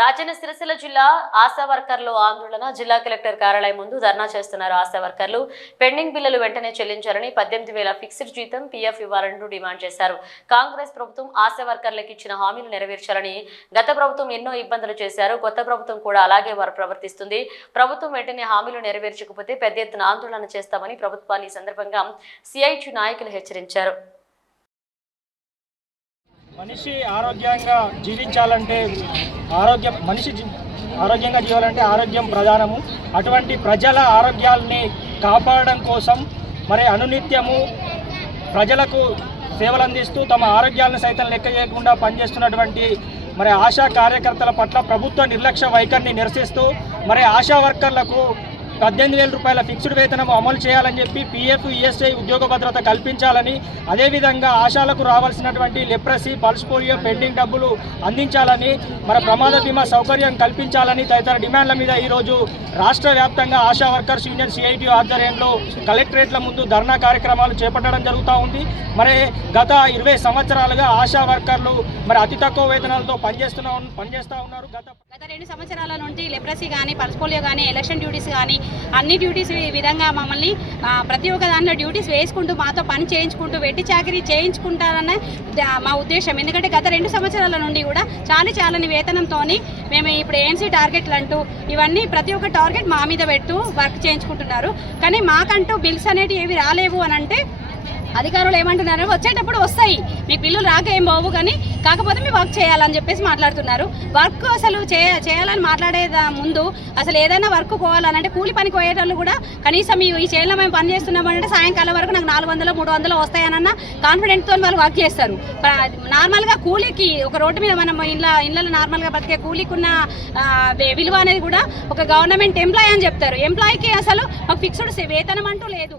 రాజన్న సిరిసిల్ల జిల్లా ఆశా వర్కర్లు ఆందోళన. జిల్లా కలెక్టర్ కార్యాలయం ముందు ధర్నా చేస్తున్నారు ఆశా వర్కర్లు. పెండింగ్ బిల్లులు వెంటనే చెల్లించాలని పద్దెనిమిది వేల ఫిక్స్డ్ జీతం పీఎఫ్ ఇవ్వాలంటూ డిమాండ్ చేశారు. కాంగ్రెస్ ప్రభుత్వం ఆశా వర్కర్లకు ఇచ్చిన హామీలు నెరవేర్చాలని గత ప్రభుత్వం ఎన్నో ఇబ్బందులు చేశారు. కొత్త ప్రభుత్వం కూడా అలాగే వారు ప్రవర్తిస్తుంది. ప్రభుత్వం వెంటనే హామీలు నెరవేర్చకపోతే పెద్ద ఎత్తున ఆందోళన చేస్తామని ప్రభుత్వాన్ని ఈ సందర్భంగా సిఐటి నాయకులు హెచ్చరించారు. మనిషి ఆరోగ్యంగా జీవించాలంటే ఆరోగ్యం మనిషి జీ- ఆరోగ్యంగా జీవాలంటే ఆరోగ్యం ప్రధానము. అటువంటి ప్రజల ఆరోగ్యాల్ని కాపాడడం కోసం మరి అనునిత్యము ప్రజలకు సేవలు అందిస్తూ తమ ఆరోగ్యాలను సైతం లెక్క చేయకుండా పనిచేస్తున్నటువంటి మరి ఆశా కార్యకర్తల పట్ల ప్రభుత్వ నిర్లక్ష్య వైఖరిని నిరసిస్తూ మరి ఆశా వర్కర్లకు పద్దెనిమిది వేల రూపాయల ఫిక్స్డ్ వేతనం అమలు చేయాలని చెప్పి పీఎఫ్ ఈఎస్ఐ ఉద్యోగ భద్రత కల్పించాలని అదేవిధంగా ఆశాలకు రావాల్సినటువంటి లెప్రసీ పల్స్ పోలియో పెండింగ్ డబ్బులు అందించాలని మన ప్రమాద బీమా సౌకర్యం కల్పించాలని తదితర డిమాండ్ల మీద ఈరోజు రాష్ట్ర వ్యాప్తంగా ఆశా వర్కర్స్ యూనియన్ సిఐటి ఆధ్వర్యంలో కలెక్టరేట్ల ముందు ధర్నా కార్యక్రమాలు చేపట్టడం జరుగుతూ ఉంది. మరి గత ఇరవై సంవత్సరాలుగా ఆశా వర్కర్లు మరి అతి తక్కువ వేతనాలతో పనిచేస్తున్నా పనిచేస్తూ ఉన్నారు. గత గత రెండు సంవత్సరాల నుండి లెప్రసీ కానీ పల్స్ పోలియో కానీ ఎలక్షన్ డ్యూటీస్ కానీ అన్ని డ్యూటీస్ విధంగా మమ్మల్ని ప్రతి ఒక్క దానిలో డ్యూటీస్ వేసుకుంటూ మాతో పని చేయించుకుంటూ వెట్టి చాకరీ చేయించుకుంటారనే మా ఉద్దేశం. ఎందుకంటే గత రెండు సంవత్సరాల నుండి కూడా చాలా చాలని వేతనంతో మేము ఇప్పుడు ఏఎన్సీ టార్గెట్లు అంటూ ఇవన్నీ ప్రతి ఒక్క టార్గెట్ మా మీద పెట్టు వర్క్ చేయించుకుంటున్నారు. కానీ మాకంటూ బిల్స్ అనేటివి ఏవి రాలేవు అని అంటే అధికారులు ఏమంటున్నారు వచ్చేటప్పుడు వస్తాయి. మీకు పిల్లలు రాక ఏం బాబు కానీ కాకపోతే మీ వర్క్ చేయాలని చెప్పేసి మాట్లాడుతున్నారు. వర్క్ అసలు చేయ చేయాలని మాట్లాడే ముందు అసలు ఏదైనా వర్క్ పోవాలనంటే కూలి పనికి పోయేటోళ్ళు కూడా కనీసం ఈ చేనులో మేము పని చేస్తున్నామంటే సాయంకాలం వరకు నాకు నాలుగు వందలు మూడు వందలు వస్తాయనన్న కాన్ఫిడెంట్తో వాళ్ళు వర్క్ చేస్తారు. నార్మల్గా కూలీకి ఒక రోడ్డు మీద మనం ఇళ్ళ ఇళ్ళలో నార్మల్గా బతికే కూలీకి ఉన్న విలువ అనేది కూడా ఒక గవర్నమెంట్ ఎంప్లాయ్ అని చెప్తారు. ఎంప్లాయీకి అసలు ఒక ఫిక్స్డ్ వేతనం అంటూ లేదు.